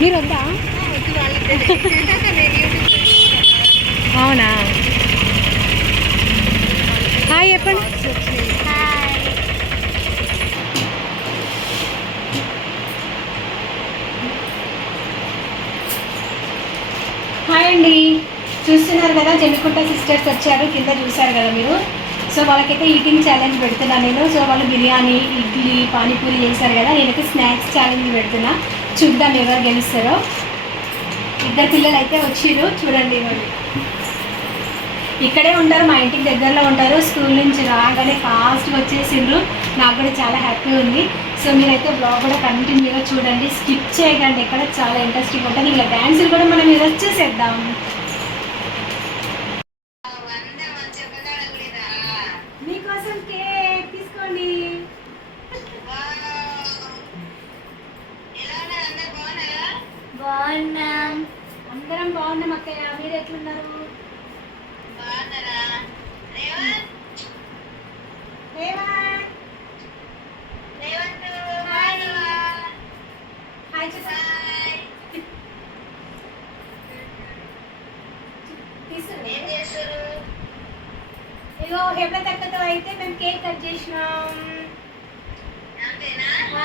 మీరు వద్దా అవునా? హాయ్ చెప్పండి. హాయ్ అండి. చూస్తున్నారు కదా జమ్మికుంట సిస్టర్స్ వచ్చారు కింద చూసారు కదా మీరు. సో వాళ్ళకైతే ఈటింగ్ ఛాలెంజ్ పెడుతున్నా నేను. సో వాళ్ళు బిర్యానీ ఇడ్లీ పానీపూరి చేశారు కదా నేనైతే స్నాక్స్ ఛాలెంజ్ పెడుతున్నా. చూద్దాం ఎవరు గెలుస్తారో? ఇద్దరు పిల్లలు అయితే వచ్చిర్రు చూడండి వాళ్ళు ఇక్కడే ఉంటారు మా ఇంటికి దగ్గరలో ఉంటారు స్కూల్ నుంచి రాగానే ఫాస్ట్గా వచ్చేసిండ్రు. నాకు కూడా చాలా హ్యాపీ ఉంది. సో మీరైతే బ్లాగ్ కూడా కంటిన్యూగా చూడండి స్కిప్ చేయకండి ఇక్కడ చాలా ఇంట్రెస్టింగ్ ఉంటుంది. ఇలా డ్యాన్సులు కూడా మనం ఈరోజు వచ్చేసేద్దాం. అక్కయ్య మీరు ఎట్లున్నారు. ఇగో హెబ్ల తక్కతో అయితే మేము కేక్ కట్ చేసినాం. ఆ.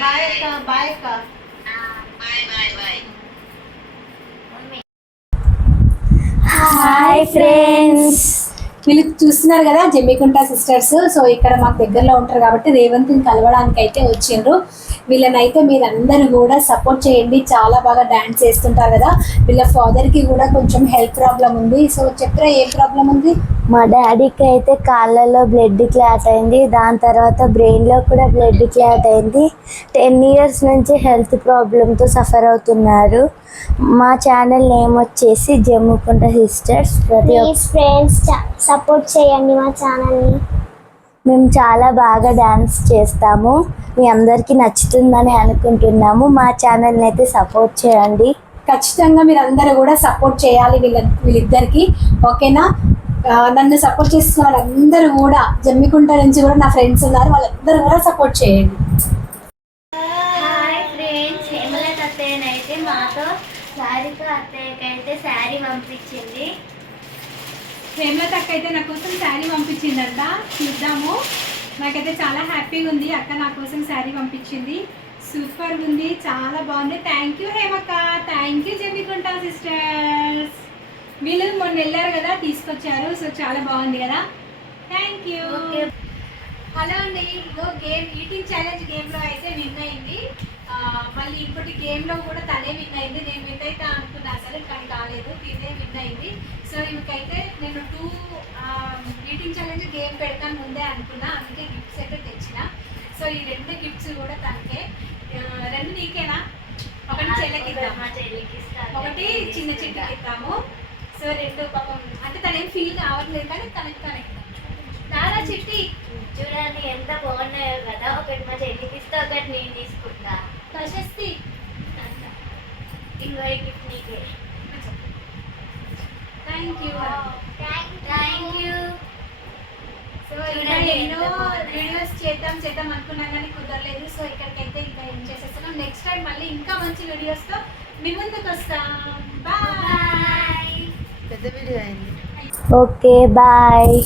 బాయ్ అక్క బాయ్ అక్క. Bye bye bye. Hi friends. వీళ్ళు చూస్తున్నారు కదా జమ్మికుంట సిస్టర్స్ సో ఇక్కడ మాకు దగ్గరలో ఉంటారు కాబట్టి రేవంత్ని కలవడానికి అయితే వచ్చిండ్రు. వీళ్ళనైతే మీరందరూ కూడా సపోర్ట్ చేయండి. చాలా బాగా డాన్స్ చేస్తుంటారు కదా. వీళ్ళ ఫాదర్కి కూడా కొంచెం హెల్త్ ప్రాబ్లం ఉంది. సో చెప్పరా ఏం ప్రాబ్లం ఉంది? మా డాడీకి అయితే కాళ్ళలో బ్లడ్ క్లాట్ అయింది. దాని తర్వాత బ్రెయిన్లో కూడా బ్లడ్ క్లాట్ అయింది. టెన్ ఇయర్స్ నుంచి హెల్త్ ప్రాబ్లంతో సఫర్ అవుతున్నారు. మా ఛానల్ నేమ్ వచ్చేసి జమ్ముకుంట సిస్టర్స్. ప్రతి ప్లీజ్ ఫ్రెండ్స్ సపోర్ట్ చేయండి మా ఛానల్ని. మేము చాలా బాగా డాన్స్ చేస్తాము. మీ అందరికీ నచ్చుతుందని అనుకుంటున్నాము. మా ఛానల్ని అయితే సపోర్ట్ చేయండి. ఖచ్చితంగా మీరు అందరూ కూడా సపోర్ట్ చేయాలి వీళ్ళ వీళ్ళిద్దరికి. ఓకేనా? నన్ను సపోర్ట్ చేస్తున్న వాళ్ళందరూ కూడా జమ్మికుంట నుంచి కూడా నా ఫ్రెండ్స్ ఉన్నారు. వాళ్ళందరూ కూడా సపోర్ట్ చేయండి. హాయ్ ఫ్రెండ్స్ హేమలత అత్తయ్యనైతే మాతో సారిక అత్తయ్యకి అయితే శారీ పంపించింది. హేమలత అక్క అయితే నా కోసం శారీ పంపించిందంట. చూద్దాము. నాకైతే చాలా హ్యాపీగా ఉంది. అక్క నా కోసం శారీ పంపించింది. సూపర్ ఉంది. చాలా బాగుంది. థ్యాంక్ యూ హేమక్క థ్యాంక్ యూ జమ్మికుంటా సిస్టర్స్ వీళ్ళు మొన్న వెళ్ళారు కదా తీసుకొచ్చారు సో చాలా బాగుంది కదా. థ్యాంక్ యూ హలో అండి ఇగో గేమ్ ఈటింగ్ ఛాలెంజ్ గేమ్లో అయితే విన్ అయింది. మళ్ళీ ఇంకోటి గేమ్లో కూడా తనే విన్ అయింది. నేను విన్ అయితే అనుకున్నా అసలు కానీ కాలేదు. తినే విన్ అయింది. సో ఇవికైతే నేను టూ ఈటింగ్ ఛాలెంజ్ గేమ్ పెడతాను ముందే అనుకున్నా. అందుకే గిఫ్ట్స్ అయితే తెచ్చిన. సో ఈ రెండు గిఫ్ట్స్ కూడా తనకే. రెండు నీకేనా? ఒకటి చెల్లెకి. ఒకటి చిన్న చిట్టుకి ఇద్దాము సో రెండు పాపం. అంటే తనేం ఫీల్ కావట్లేదు కానీ తనకి తనకి దారా చిట్టి. చూడండి ఎంత బాగున్నాయో కదా. ఒకటి మా చెల్లికి ఇస్తే ఒకటి నేను తీసుకుంటా. ప్రశస్తి. ఇంకో గిఫ్ట్ నీకే. Thank you thank you so ఇంకా ఎన్నో. వీడియోస్ చేద్దాం చేద్దాం అనుకున్నాం కానీ కుదరలేదు. సో ఇక్కడికైతే ఇంకా ఏం చేసేస్తున్నాం. నెక్స్ట్ టైం మళ్ళీ ఇంకా మంచి వీడియోస్తో మీ ముందుకు వస్తాం. Bye okay bye